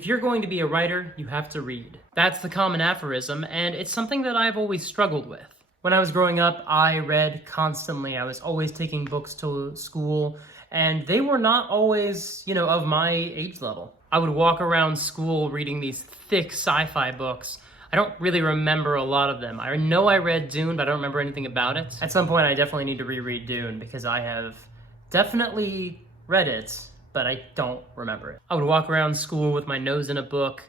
If you're going to be a writer, you have to read. That's the common aphorism, and it's something that I've always struggled with. When I was growing up, I read constantly. I was always taking books to school, and they were not always, of my age level. I would walk around school reading these thick sci-fi books. I don't really remember a lot of them. I know I read Dune, but I don't remember anything about it. At some point, I definitely need to reread Dune because I have definitely read it, but I don't remember it. I would walk around school with my nose in a book,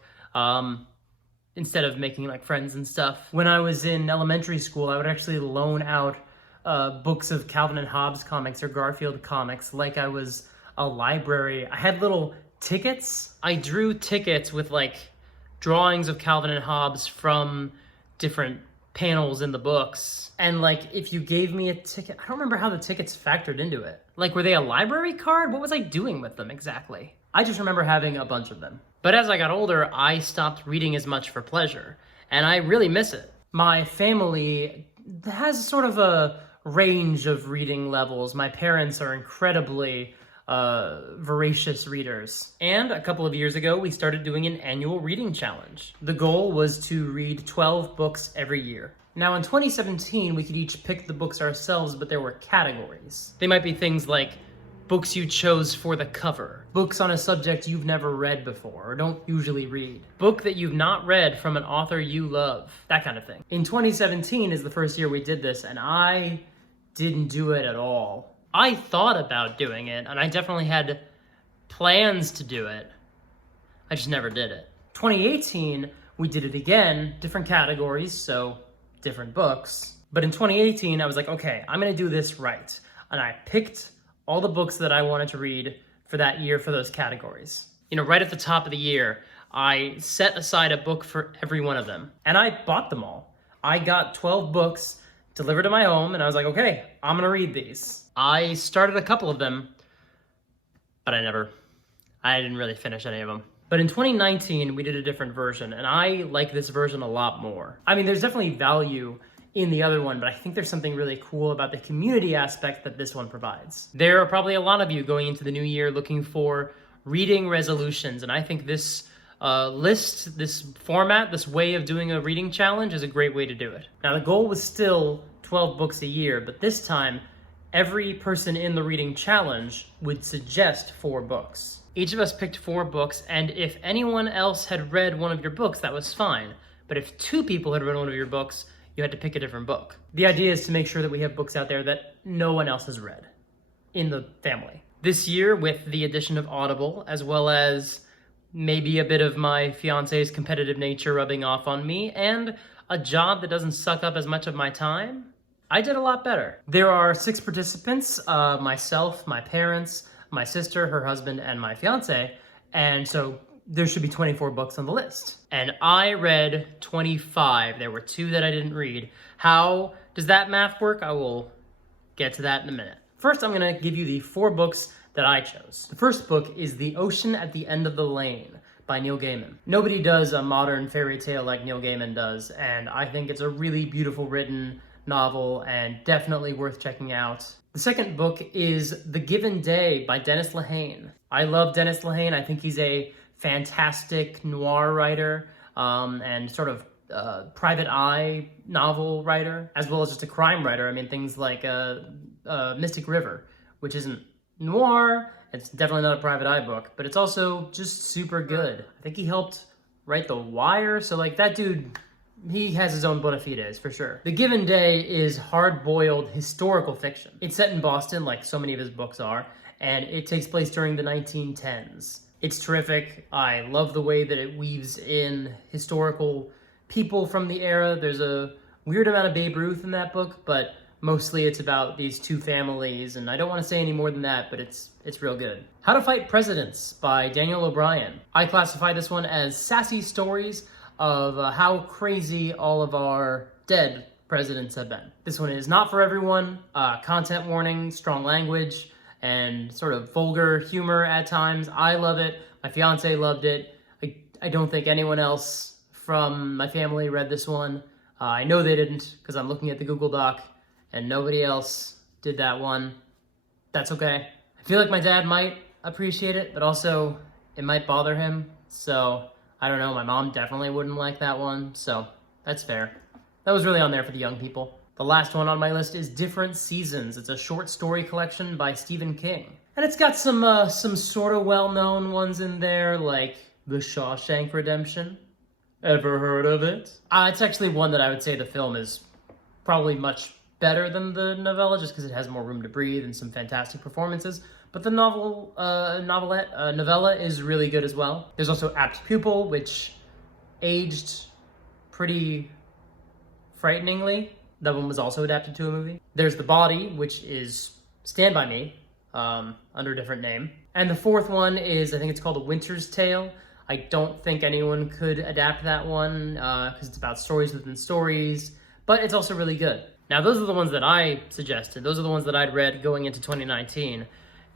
instead of making like friends and stuff. When I was in elementary school, I would actually loan out books of Calvin and Hobbes comics or Garfield comics like I was a library. I had little tickets. I drew tickets with like drawings of Calvin and Hobbes from different panels in the books. And like, if you gave me a ticket, I don't remember how the tickets factored into it. Like, were they a library card? What was I doing with them exactly? I just remember having a bunch of them. But as I got older, I stopped reading as much for pleasure, and I really miss it. My family has sort of a range of reading levels. My parents are incredibly voracious readers. And a couple of years ago, we started doing an annual reading challenge. The goal was to read 12 books every year. Now in 2017, we could each pick the books ourselves, but there were categories. They might be things like books you chose for the cover, books on a subject you've never read before or don't usually read, book that you've not read from an author you love, that kind of thing. In 2017 is the first year we did this, and I didn't do it at all. I thought about doing it, and I definitely had plans to do it. I just never did it. 2018, we did it again, different categories, so different books. But in 2018, I was like, okay, I'm gonna do this right. And I picked all the books that I wanted to read for that year for those categories. Right at the top of the year, I set aside a book for every one of them, and I bought them all. I got 12 books delivered to my home, and I was like, okay, I'm gonna read these. I started a couple of them, but I didn't really finish any of them. But in 2019, we did a different version, and I like this version a lot more. I mean, there's definitely value in the other one, but I think there's something really cool about the community aspect that this one provides. There are probably a lot of you going into the new year looking for reading resolutions, and I think this list, this format, this way of doing a reading challenge is a great way to do it. Now, the goal was still 12 books a year, but this time, every person in the reading challenge would suggest 4 books. Each of us picked 4 books, and if anyone else had read one of your books, that was fine. But if 2 people had read one of your books, you had to pick a different book. The idea is to make sure that we have books out there that no one else has read in the family. This year, with the addition of Audible, as well as maybe a bit of my fiance's competitive nature rubbing off on me, and a job that doesn't suck up as much of my time, I did a lot better. There are 6 participants, myself, my parents, my sister, her husband, and my fiance, and so there should be 24 books on the list. And I read 25. There were 2 that I didn't read. How does that math work? I will get to that in a minute. First, I'm gonna give you the 4 books that I chose. The first book is The Ocean at the End of the Lane by Neil Gaiman. Nobody does a modern fairy tale like Neil Gaiman does, and I think it's a really beautiful written novel and definitely worth checking out. The second book is The Given Day by Dennis Lehane. I love Dennis Lehane. I think he's a fantastic noir writer and sort of private eye novel writer, as well as just a crime writer. I mean, things like Mystic River, which isn't noir. It's definitely not a private eye book, but it's also just super good. I think he helped write The Wire, so like that dude, he has his own bona fides, for sure. The Given Day is hard-boiled historical fiction. It's set in Boston, like so many of his books are, and it takes place during the 1910s. It's terrific. I love the way that it weaves in historical people from the era. There's a weird amount of Babe Ruth in that book, but mostly it's about these 2 families, and I don't want to say any more than that, but it's real good. How to Fight Presidents by Daniel O'Brien. I classify this one as sassy stories of how crazy all of our dead presidents have been. This one is not for everyone. Content warning, strong language, and sort of vulgar humor at times. I love it. My fiance loved it. I don't think anyone else from my family read this one. I know they didn't because I'm looking at the Google Doc and nobody else did that one. That's okay. I feel like my dad might appreciate it, but also it might bother him. So I don't know, my mom definitely wouldn't like that one, so that's fair. That was really on there for the young people. The last one on my list is Different Seasons. It's a short story collection by Stephen King. And it's got some sort of well-known ones in there, like The Shawshank Redemption. Ever heard of it? It's actually one that I would say the film is probably much better than the novella, just because it has more room to breathe and some fantastic performances. But the novella is really good as well. There's also Apt Pupil, which aged pretty frighteningly. That one was also adapted to a movie. There's The Body, which is Stand By Me, under a different name. And the fourth one is, I think it's called A Winter's Tale. I don't think anyone could adapt that one, because it's about stories within stories, but it's also really good. Now, those are the ones that I suggested. Those are the ones that I'd read going into 2019,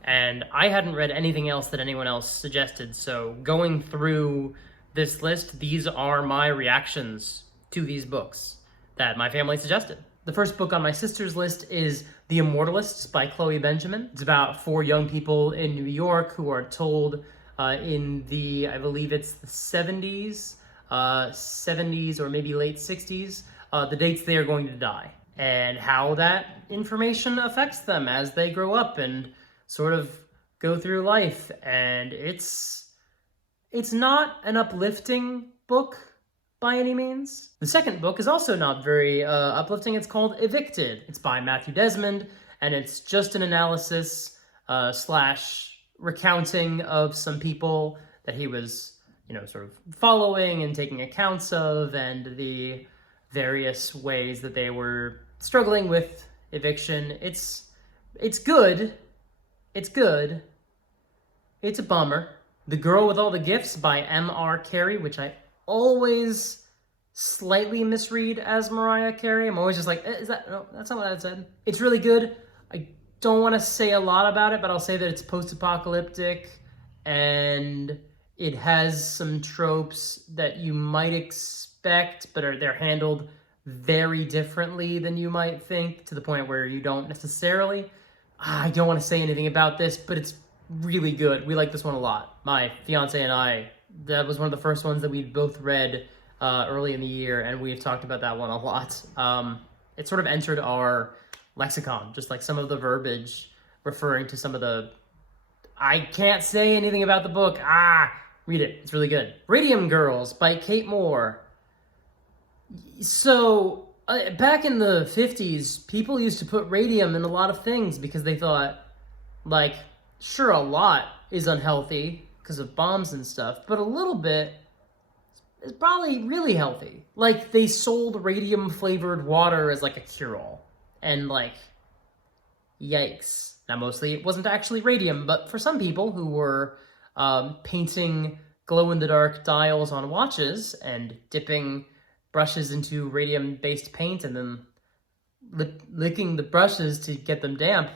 and I hadn't read anything else that anyone else suggested, so going through this list, these are my reactions to these books that my family suggested. The first book on my sister's list is The Immortalists by Chloe Benjamin. It's about 4 young people in New York who are told in the, I believe it's the 70s or maybe late 60s, the dates they are going to die, and how that information affects them as they grow up and sort of go through life. And it's not an uplifting book by any means. The second book is also not very uplifting. It's called Evicted. It's by Matthew Desmond, and it's just an analysis slash recounting of some people that he was, sort of following and taking accounts of, and the various ways that they were struggling with eviction. It's good. It's good. It's a bummer. The Girl with All the Gifts by M.R. Carey, which I always slightly misread as Mariah Carey. I'm always just like, is that, no, that's not what I said. It's really good. I don't want to say a lot about it, but I'll say that it's post-apocalyptic, and it has some tropes that you might expect, but they're handled very differently than you might think, to the point where you don't necessarily. I don't want to say anything about this, but it's really good. We like this one a lot. My fiance and I, that was one of the first ones that we both read early in the year, and we've talked about that one a lot. It sort of entered our lexicon, just like some of the verbiage referring to some of the, I can't say anything about the book. Read it. It's really good. Radium Girls by Kate Moore. So, back in the 50s, people used to put radium in a lot of things because they thought, like, sure, a lot is unhealthy because of bombs and stuff, but a little bit is probably really healthy. Like, they sold radium-flavored water as, like, a cure-all. And, like, yikes. Now, mostly it wasn't actually radium, but for some people who were painting glow-in-the-dark dials on watches and dipping brushes into radium-based paint and then licking the brushes to get them damp.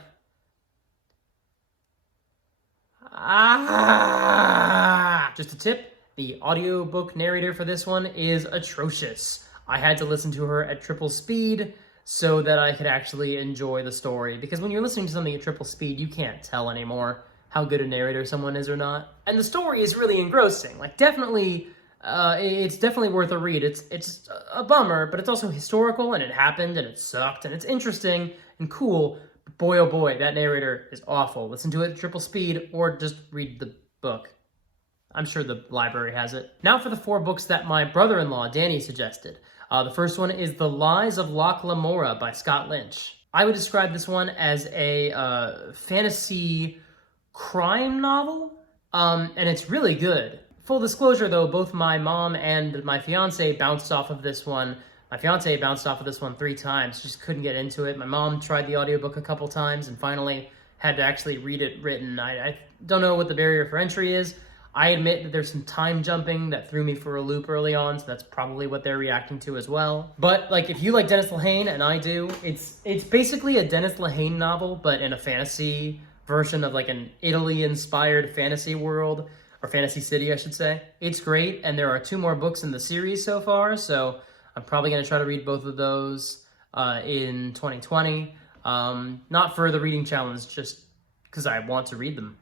Just a tip, the audiobook narrator for this one is atrocious. I had to listen to her at triple speed so that I could actually enjoy the story, because when you're listening to something at triple speed, you can't tell anymore how good a narrator someone is or not. And the story is really engrossing. Like, definitely, it's definitely worth a read. It's a bummer, but it's also historical, and it happened, and it sucked, and it's interesting and cool. But boy, oh boy, that narrator is awful. Listen to it at triple speed, or just read the book. I'm sure the library has it. Now for the 4 books that my brother-in-law, Danny, suggested. The first one is The Lies of Locke Lamora by Scott Lynch. I would describe this one as a fantasy crime novel, and it's really good. Full disclosure, though, both my mom and my fiance bounced off of this one. My fiance bounced off of this one 3 times. She just couldn't get into it. My mom tried the audiobook a couple times and finally had to actually read it written. I don't know what the barrier for entry is. I admit that there's some time jumping that threw me for a loop early on, so that's probably what they're reacting to as well. But, like, if you like Dennis Lehane, and I do, it's basically a Dennis Lehane novel, but in a fantasy version of, like, an Italy-inspired fantasy world, or fantasy city, I should say. It's great, and there are 2 more books in the series so far, so I'm probably going to try to read both of those in 2020. Not for the reading challenge, just because I want to read them.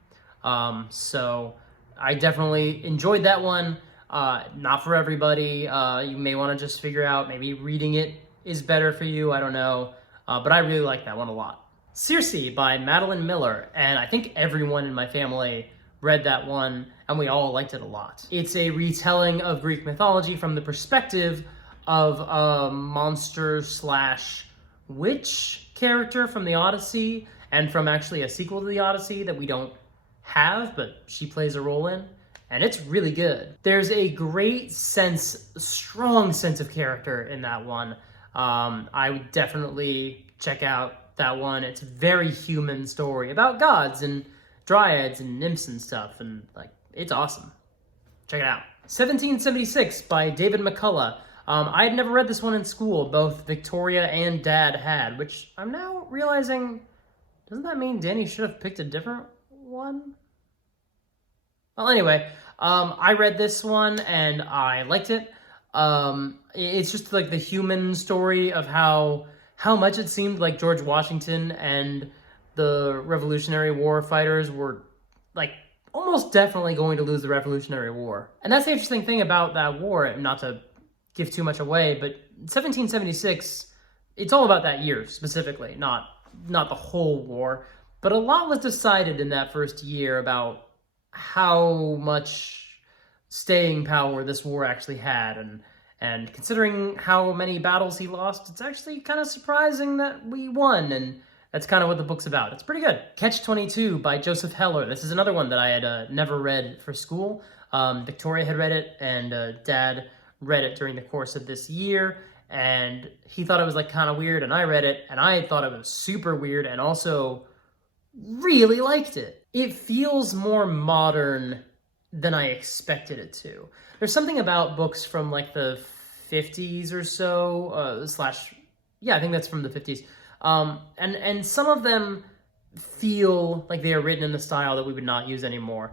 I definitely enjoyed that one. Not for everybody. You may want to just figure out maybe reading it is better for you. I don't know. But I really like that one a lot. Circe by Madeline Miller, and I think everyone in my family read that one, and we all liked it a lot. It's a retelling of Greek mythology from the perspective of a monster slash witch character from the Odyssey, and from actually a sequel to the Odyssey that we don't have, but she plays a role in, and it's really good. There's a great strong sense of character in that one. I would definitely check out that one. It's a very human story about gods and dryads and nymphs and stuff, and like, it's awesome. Check it out. 1776 by David McCullaugh. I had never read this one in school. Both Victoria and Dad had, which I'm now realizing, doesn't that mean Danny should have picked a different one? Well, anyway, I read this one and I liked it. It's just like the human story of how much it seemed like George Washington and the Revolutionary War fighters were like almost definitely going to lose the Revolutionary War. And that's the interesting thing about that war, not to give too much away, but 1776, it's all about that year specifically, not the whole war. But a lot was decided in that first year about how much staying power this war actually had, and considering how many battles he lost, it's actually kind of surprising that we won, and that's kind of what the book's about. It's pretty good. Catch-22 by Joseph Heller. This is another one that I had never read for school. Victoria had read it, and Dad read it during the course of this year, and he thought it was like kind of weird, and I read it, and I thought it was super weird, and also really liked it. It feels more modern than I expected it to. There's something about books from like the 50s or so, yeah, I think that's from the 50s. And some of them feel like they are written in the style that we would not use anymore.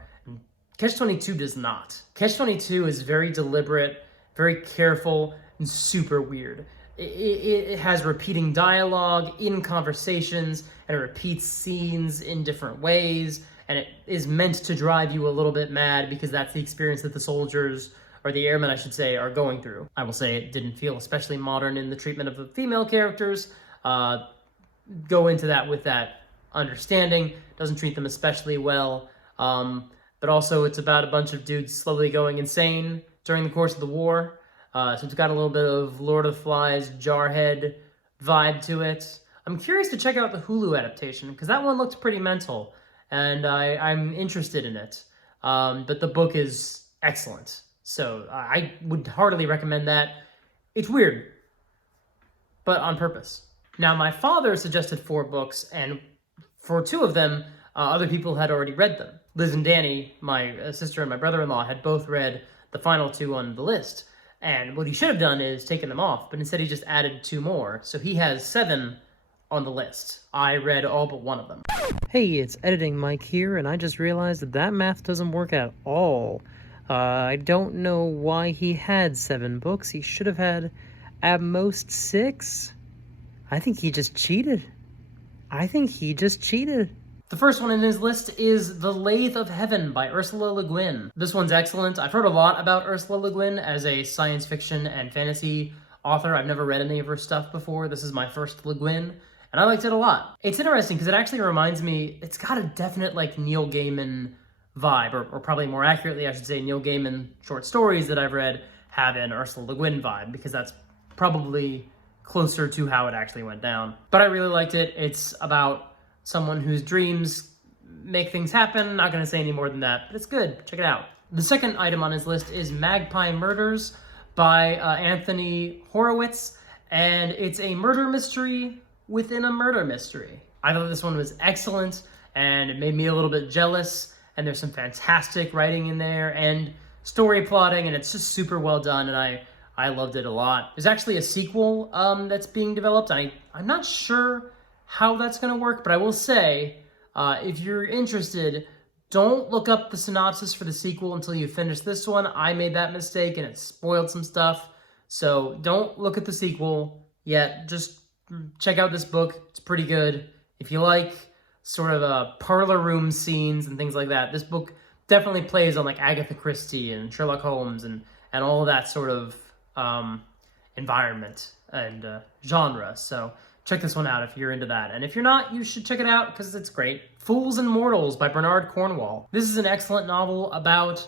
Catch-22 does not. Catch-22 is very deliberate, very careful, and super weird. It has repeating dialogue in conversations, and it repeats scenes in different ways, and it is meant to drive you a little bit mad because that's the experience that the soldiers, or the airmen I should say, are going through. I will say it didn't feel especially modern in the treatment of the female characters. Go into that with that understanding. Doesn't treat them especially well. But also it's about a bunch of dudes slowly going insane during the course of the war. So it's got a little bit of Lord of the Flies, Jarhead vibe to it. I'm curious to check out the Hulu adaptation, because that one looked pretty mental, and I'm interested in it. But the book is excellent, so I would heartily recommend that. It's weird, but on purpose. Now, my father suggested 4 books, and for 2 of them, other people had already read them. Liz and Danny, my sister and my brother-in-law, had both read the final 2 on the list. And what he should have done is taken them off, but instead he just added 2 more. So he has 7 on the list. I read all but 1 of them. Hey, it's Editing Mike here, and I just realized that math doesn't work at all. I don't know why he had 7 books. He should have had at most 6. I think he just cheated. The first one in his list is The Lathe of Heaven by Ursula Le Guin. This one's excellent. I've heard a lot about Ursula Le Guin as a science fiction and fantasy author. I've never read any of her stuff before. This is my first Le Guin, and I liked it a lot. It's interesting because it actually reminds me, it's got a definite like Neil Gaiman vibe, or probably more accurately, I should say, Neil Gaiman short stories that I've read have an Ursula Le Guin vibe, because that's probably closer to how it actually went down. But I really liked it. It's about someone whose dreams make things happen. Not gonna say any more than that, but it's good. Check it out. The second item on his list is Magpie Murders by Anthony Horowitz, and it's a murder mystery within a murder mystery. I thought this one was excellent, and it made me a little bit jealous, and there's some fantastic writing in there, and story plotting, and it's just super well done, and I loved it a lot. There's actually a sequel that's being developed. I'm not sure how that's going to work, but I will say, if you're interested, don't look up the synopsis for the sequel until you finish this one. I made that mistake and it spoiled some stuff, so don't look at the sequel yet. Just check out this book. It's pretty good. If you like sort of parlor room scenes and things like that, this book definitely plays on like Agatha Christie and Sherlock Holmes and all of that sort of environment and genre. So check this one out if you're into that. And if you're not, you should check it out because it's great. Fools and Mortals by Bernard Cornwell. This is an excellent novel about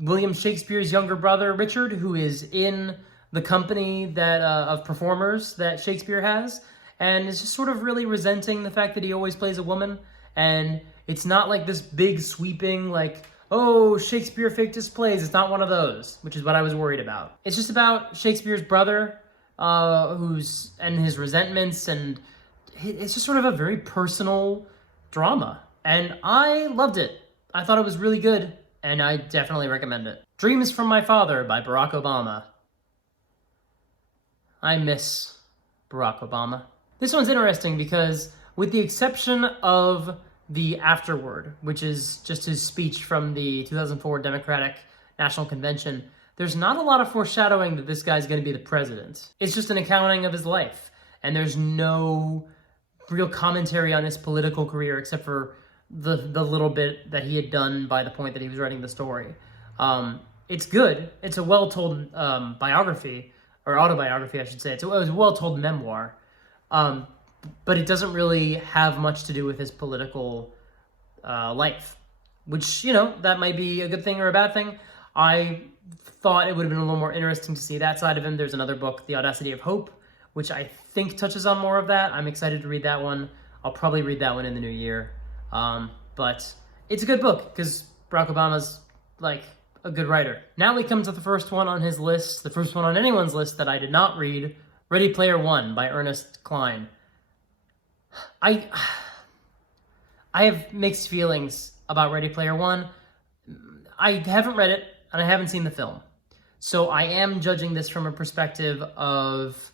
William Shakespeare's younger brother, Richard, who is in the company that of performers that Shakespeare has, and is just sort of really resenting the fact that he always plays a woman. And it's not like this big sweeping, like, oh, Shakespeare faked his plays. It's not one of those, which is what I was worried about. It's just about Shakespeare's brother, and his resentments, and it's just sort of a very personal drama. And I loved it. I thought it was really good, and I definitely recommend it. Dreams from My Father by Barack Obama. I miss Barack Obama. This one's interesting because, with the exception of the afterword, which is just his speech from the 2004 Democratic National Convention, there's not a lot of foreshadowing that this guy's going to be the president. It's just an accounting of his life, and there's no real commentary on his political career except for the little bit that he had done by the point that he was writing the story. It's good. It's a well-told biography, or autobiography, I should say. It was a well-told memoir, but it doesn't really have much to do with his political life, which, you know, that might be a good thing or a bad thing. I thought it would have been a little more interesting to see that side of him. There's another book, The Audacity of Hope, which I think touches on more of that. I'm excited to read that one. I'll probably read that one in the new year. But it's a good book because Barack Obama's like a good writer. Now we come to the first one on his list, the first one on anyone's list that I did not read, Ready Player One by Ernest Cline. I have mixed feelings about Ready Player One. I haven't read it, and I haven't seen the film. So I am judging this from a perspective of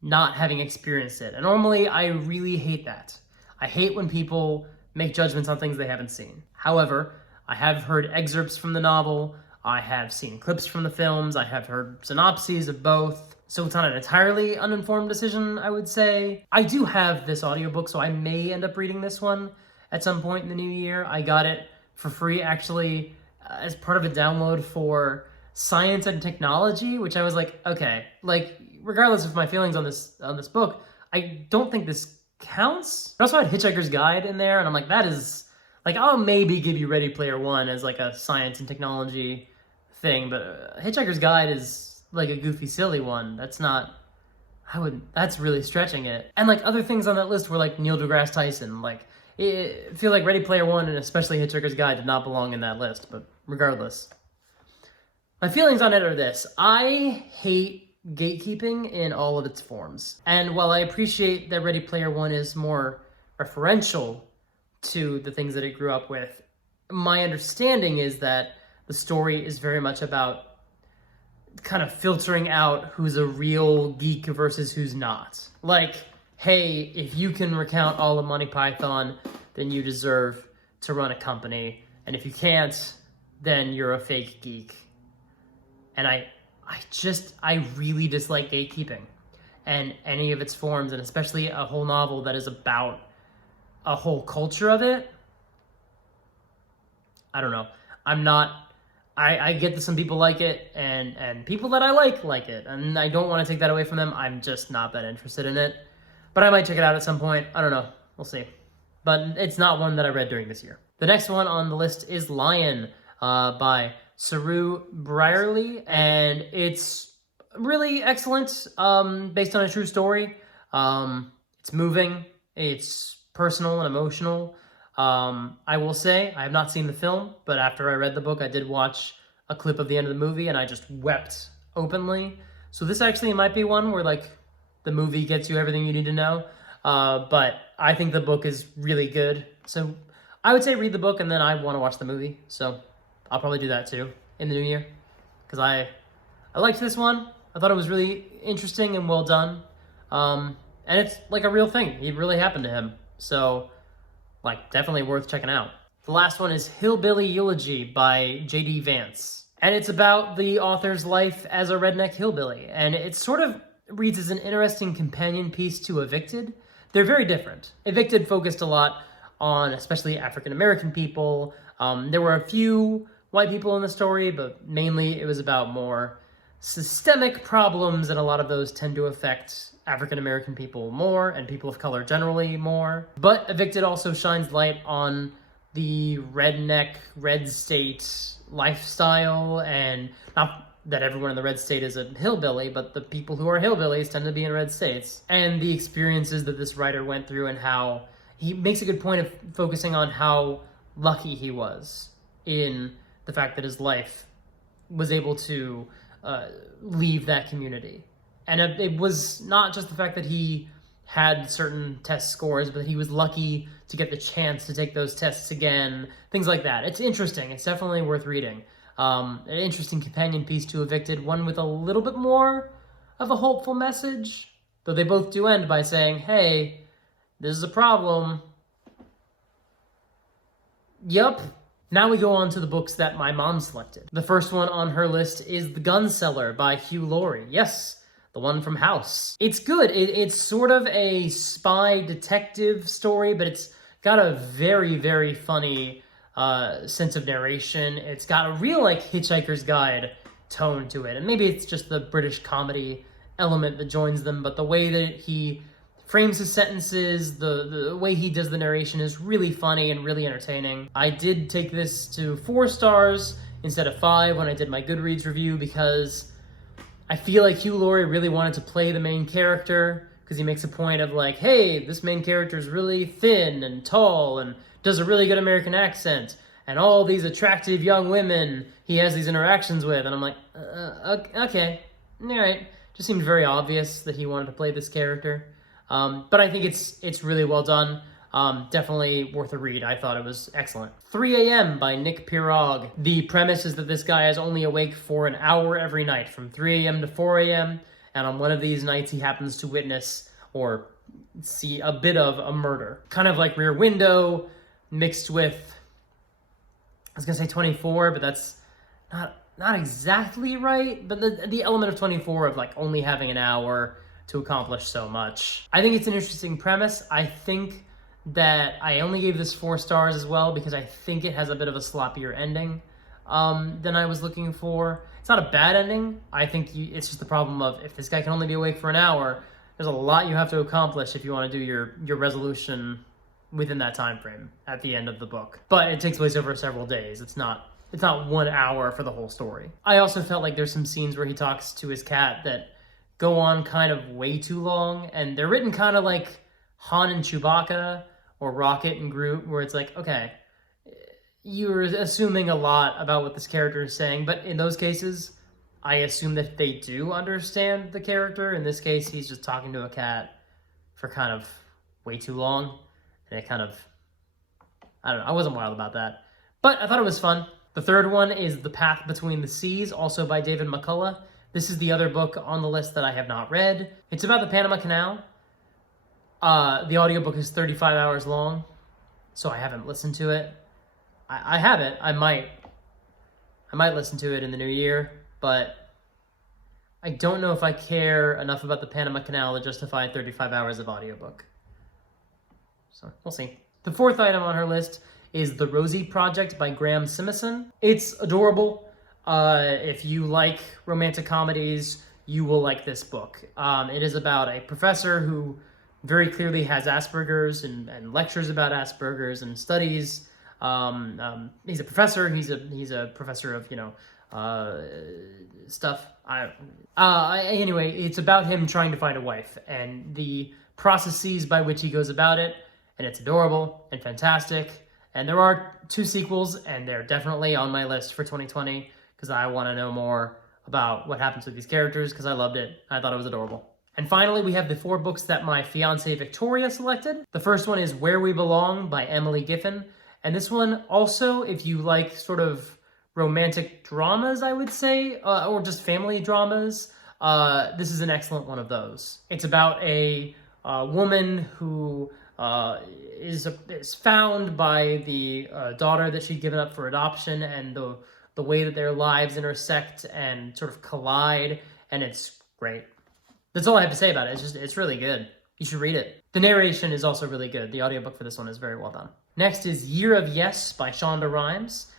not having experienced it. And normally, I really hate that. I hate when people make judgments on things they haven't seen. However, I have heard excerpts from the novel, I have seen clips from the films, I have heard synopses of both, so it's not an entirely uninformed decision, I would say. I do have this audiobook, so I may end up reading this one at some point in the new year. I got it for free, actually, as part of a download for Science and Technology, which I was like, okay, like, regardless of my feelings on this book, I don't think this counts. I also had Hitchhiker's Guide in there, and I'm like, that is, like, I'll maybe give you Ready Player One as like a science and technology thing, but Hitchhiker's Guide is like a goofy, silly one. That's not, that's really stretching it. And like other things on that list were like Neil deGrasse Tyson. Like, I feel like Ready Player One and especially Hitchhiker's Guide did not belong in that list, but regardless. My feelings on it are this. I hate gatekeeping in all of its forms. And while I appreciate that Ready Player One is more referential to the things that it grew up with, my understanding is that the story is very much about kind of filtering out who's a real geek versus who's not. Like, hey, if you can recount all of Monty Python, then you deserve to run a company. And if you can't, then you're a fake geek. And I really dislike gatekeeping and any of its forms, and especially a whole novel that is about a whole culture of it. I don't know. I get that some people like it, and people that I like it, and I don't want to take that away from them. I'm just not that interested in it. But I might check it out at some point. I don't know. We'll see. But it's not one that I read during this year. The next one on the list is Lion by Saru Brierley, and it's really excellent, based on a true story. It's moving, it's personal and emotional. I will say, I have not seen the film, but after I read the book, I did watch a clip of the end of the movie, and I just wept openly. So this actually might be one where, like, the movie gets you everything you need to know, but I think the book is really good. So I would say read the book, and then I want to watch the movie, so I'll probably do that too in the new year, because I liked this one. I thought it was really interesting and well done, and it's like a real thing. It really happened to him, so like definitely worth checking out. The last one is Hillbilly Eulogy by J.D. Vance, and it's about the author's life as a redneck hillbilly, and it sort of reads as an interesting companion piece to Evicted. They're very different. Evicted focused a lot on especially African-American people, There were a few white people in the story, but mainly it was about more systemic problems, and a lot of those tend to affect African-American people more, and people of color generally more. But Evicted also shines light on the redneck, red state lifestyle, and not that everyone in the red state is a hillbilly, but the people who are hillbillies tend to be in red states, and the experiences that this writer went through, and how he makes a good point of focusing on how lucky he was in the fact that his life was able to leave that community. And it was not just the fact that he had certain test scores, but he was lucky to get the chance to take those tests again, things like that. It's interesting. It's definitely worth reading. An interesting companion piece to Evicted, one with a little bit more of a hopeful message, though they both do end by saying, hey, this is a problem. Yup. Now we go on to the books that my mom selected. The first one on her list is The Gun Cellar by Hugh Laurie. Yes, the one from House. It's good. It's sort of a spy detective story, but it's got a very, very funny sense of narration. It's got a real, like, Hitchhiker's Guide tone to it. And maybe it's just the British comedy element that joins them, but the way that he frames his sentences, the way he does the narration is really funny and really entertaining. I did take this to 4 stars instead of 5 when I did my Goodreads review, because I feel like Hugh Laurie really wanted to play the main character, because he makes a point of like, hey, this main character is really thin and tall and does a really good American accent, and all these attractive young women he has these interactions with, and I'm like, okay, all right. Just seemed very obvious that he wanted to play this character. But I think it's really well done. Definitely worth a read. I thought it was excellent. 3 a.m. by Nick Pirog. The premise is that this guy is only awake for an hour every night, from 3 a.m. to 4 a.m., and on one of these nights he happens to witness or see a bit of a murder. Kind of like Rear Window, mixed with, I was gonna say 24, but that's not exactly right, but the element of 24 of like only having an hour to accomplish so much. I think it's an interesting premise. I think that I only gave this 4 stars as well because I think it has a bit of a sloppier ending than I was looking for. It's not a bad ending. I think it's just the problem of, if this guy can only be awake for an hour, there's a lot you have to accomplish if you want to do your resolution within that time frame at the end of the book. But it takes place over several days. It's not 1 hour for the whole story. I also felt like there's some scenes where he talks to his cat that go on kind of way too long, and they're written kind of like Han and Chewbacca or Rocket and Groot, where it's like, okay, you're assuming a lot about what this character is saying, but in those cases, I assume that they do understand the character. In this case, he's just talking to a cat for kind of way too long, and it kind of, I don't know, I wasn't wild about that. But I thought it was fun. The third one is The Path Between the Seas, also by David McCullaugh. This is the other book on the list that I have not read. It's about the Panama Canal. The audiobook is 35 hours long, so I haven't listened to it. I haven't. I might listen to it in the new year, but I don't know if I care enough about the Panama Canal to justify 35 hours of audiobook. So we'll see. The fourth item on her list is The Rosie Project by Graham Simison. It's adorable. If you like romantic comedies, you will like this book. It is about a professor who very clearly has Asperger's and lectures about Asperger's and studies. He's a professor. He's a professor of, stuff. Anyway, it's about him trying to find a wife and the processes by which he goes about it. And it's adorable and fantastic. And there are 2 sequels, and they're definitely on my list for 2020 because I want to know more about what happens with these characters because I loved it. I thought it was adorable. And finally, we have the 4 books that my fiancée Victoria selected. The first one is Where We Belong by Emily Giffen. And this one also, if you like sort of romantic dramas, I would say, or just family dramas, this is an excellent one of those. It's about a woman who is found by the daughter that she'd given up for adoption, and the way that their lives intersect and sort of collide, and it's great. That's all I have to say about it. It's really good. You should read it. The narration is also really good. The audiobook for this one is very well done. Next is Year of Yes by Shonda Rhimes,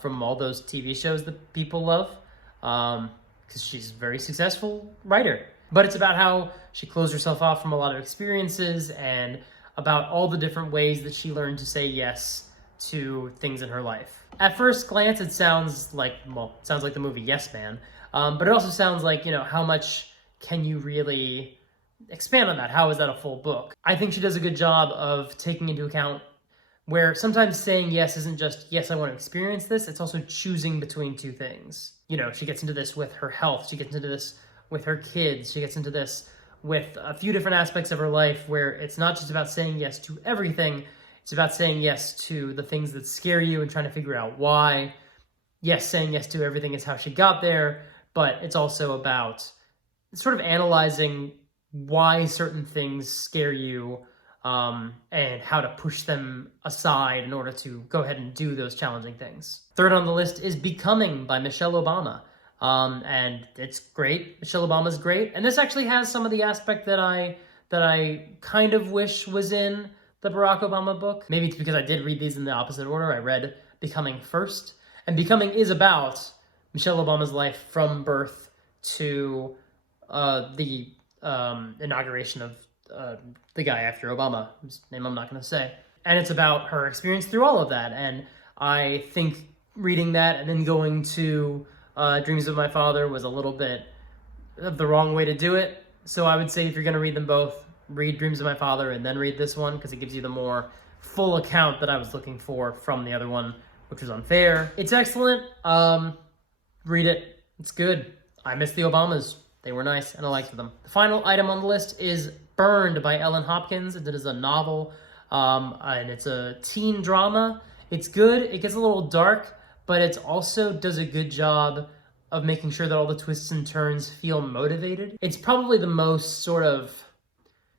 from all those TV shows that people love, because she's a very successful writer. But it's about how she closed herself off from a lot of experiences and about all the different ways that she learned to say yes to things in her life. At first glance, it sounds like, well, it sounds like the movie Yes Man, but it also sounds like, how much can you really expand on that? How is that a full book? I think she does a good job of taking into account where sometimes saying yes isn't just, yes, I want to experience this, it's also choosing between two things. She gets into this with her health, she gets into this with her kids, she gets into this with a few different aspects of her life where it's not just about saying yes to everything, it's about saying yes to the things that scare you and trying to figure out why. Yes, saying yes to everything is how she got there, but it's also about sort of analyzing why certain things scare you, and how to push them aside in order to go ahead and do those challenging things. Third on the list is Becoming by Michelle Obama. And it's great. Michelle Obama's great. And this actually has some of the aspect that I kind of wish was in the Barack Obama book. Maybe it's because I did read these in the opposite order. I read Becoming first. And Becoming is about Michelle Obama's life from birth to the inauguration of the guy after Obama, whose name I'm not going to say. And it's about her experience through all of that. And I think reading that and then going to Dreams of My Father was a little bit of the wrong way to do it. So I would say if you're going to read them both, read Dreams of My Father and then read this one, because it gives you the more full account that I was looking for from the other one, which was unfair. It's excellent. Read it. It's good. I miss the Obamas. They were nice, and I liked them. The final item on the list is Burned by Ellen Hopkins. It is a novel, and it's a teen drama. It's good. It gets a little dark, but it also does a good job of making sure that all the twists and turns feel motivated. It's probably the most sort of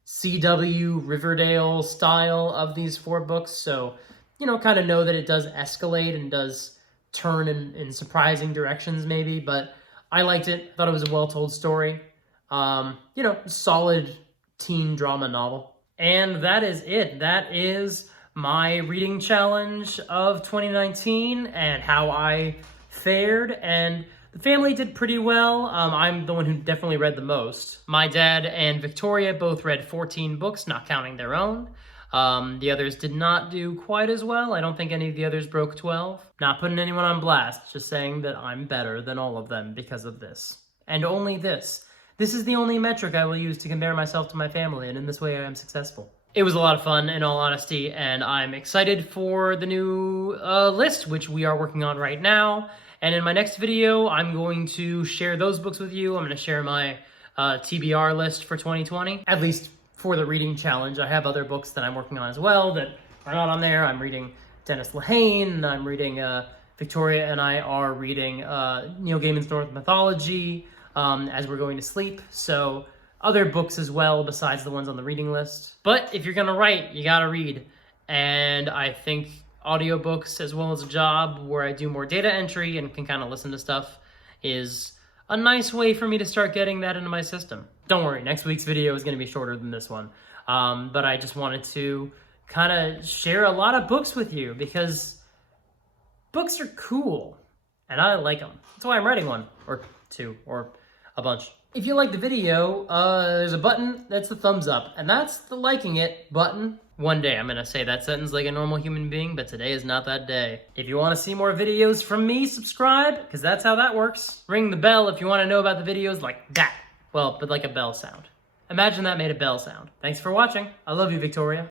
CW Riverdale style of these 4 books, so, kind of know that it does escalate and does turn in surprising directions maybe, but I liked it. I thought it was a well-told story. Solid teen drama novel. And that is it. That is my reading challenge of 2019 and how I fared. And the family did pretty well. I'm the one who definitely read the most. My dad and Victoria both read 14 books, not counting their own. The others did not do quite as well. I don't think any of the others broke 12. Not putting anyone on blast, just saying that I'm better than all of them because of this. And only this. This is the only metric I will use to compare myself to my family, and in this way I am successful. It was a lot of fun, in all honesty, and I'm excited for the new list, which we are working on right now. And in my next video, I'm going to share those books with you. I'm going to share my TBR list for 2020, at least for the reading challenge. I have other books that I'm working on as well that are not on there. I'm reading Dennis Lehane, I'm reading Victoria and I are reading Neil Gaiman's Norse Mythology as we're going to sleep. So other books as well besides the ones on the reading list. But if you're gonna write, you gotta read. And I think audiobooks, as well as a job where I do more data entry and can kind of listen to stuff, is a nice way for me to start getting that into my system. Don't worry, next week's video is going to be shorter than this one. But I just wanted to kind of share a lot of books with you because books are cool and I like them. That's why I'm writing one or 2 or a bunch. If you like the video, there's a button that's the thumbs up, and that's the liking it button. One day I'm gonna say that sentence like a normal human being, but today is not that day. If you wanna see more videos from me, subscribe, because that's how that works. Ring the bell if you wanna know about the videos like that. Well, but like a bell sound. Imagine that made a bell sound. Thanks for watching. I love you, Victoria.